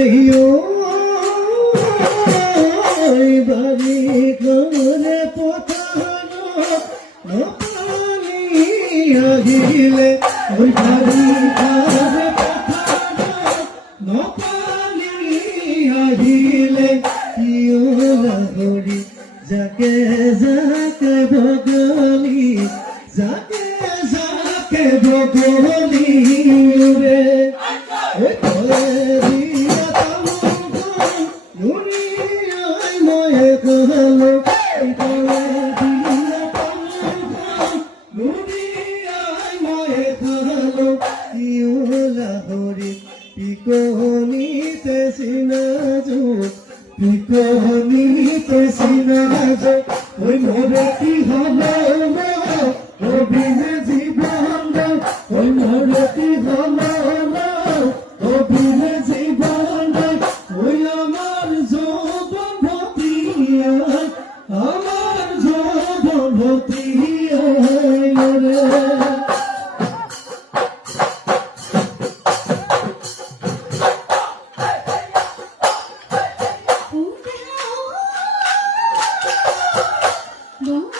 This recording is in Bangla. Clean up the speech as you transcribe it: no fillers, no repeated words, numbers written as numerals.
দিও বাড়ি করে পথানো নপালি আহিলে ওই বাড়ি করে পথানো নপালি আহিলে ইয়োলা হরি যাকে যাকে ভগলি যাকে যাকে ভগলি রে পিকনিতে সিনাজো পিকনিতে সিনাজো ওই মোরে কি হলো অভিনে জীবন ওই মোরে কি হলো অভিনে জীবন ওই আমার যৌবন ভতিয়া আমার যৌবন ভতিয়া রে Don't